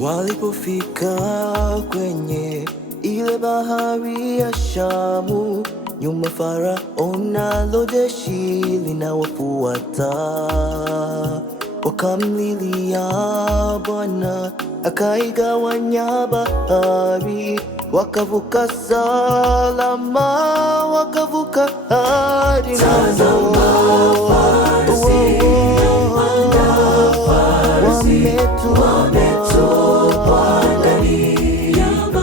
Walipofika kwenye ile bahari ya Shamu, nyuma Farao nalo jeshi linawafuata. Wakamlilia Bwana, akaigawanya bahari, wakavuka salama, wakavuka hadi ng'ambo. Wametupwa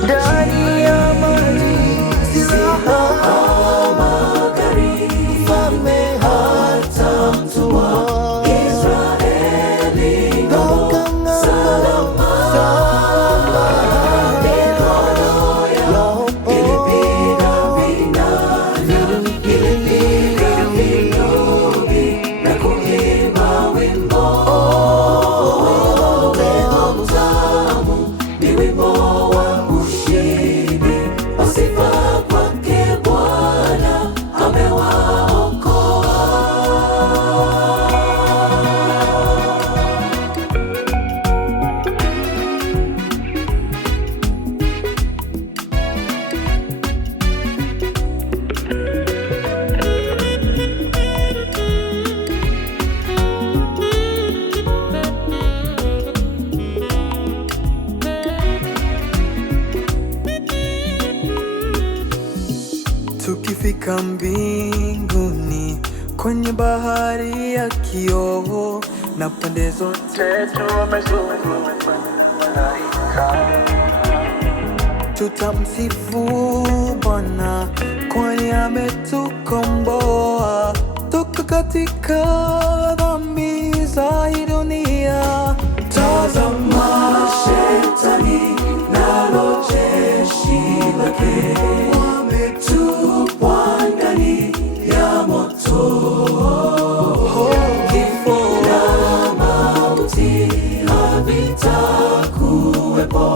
ndani ya maji, silaha magari, mfalme hata mtumwa, Israeli toka ng'ambo salama. Mikono yao ilipiga vinubi na kuimba wimbo. Tukifika mbinguni kwenye bahari ya kioo, na pande zote tumezungukwa na malaika, tutamsifu Bwana kwani ametukomboa toka katika dhambi za hii dunia. Tazama shetani nalo jeshi lake, wametupwa ndani ya moto. Kifo na mauti havitakuwepo,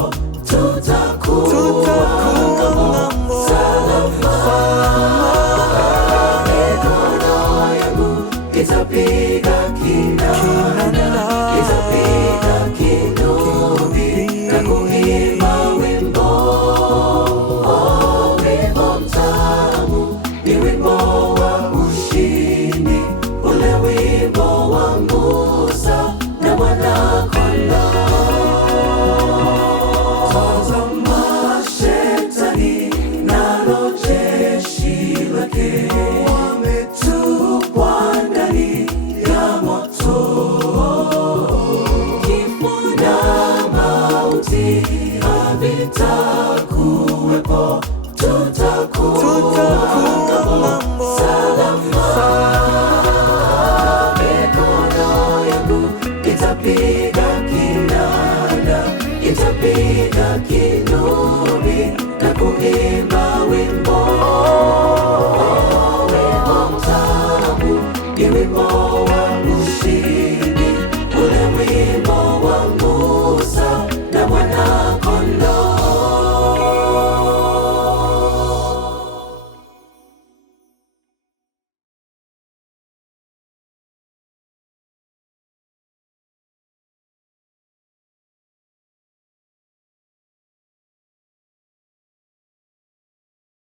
tutakuwa ng'ambo salama. Mikono yangu itapiga kinanda, itapiga kinubi na kuimba wimbo. Wimbo mtamu ni wimbo wa ushindi, ule wimbo wa Musa na Mwana-Kondoo. Tazama shetani nalo jeshi lake, wametupwa ndani ya moto. Kifo na mauti havitakuwepo, tutakuwa ng'ambo salama. Mikono yangu itapiga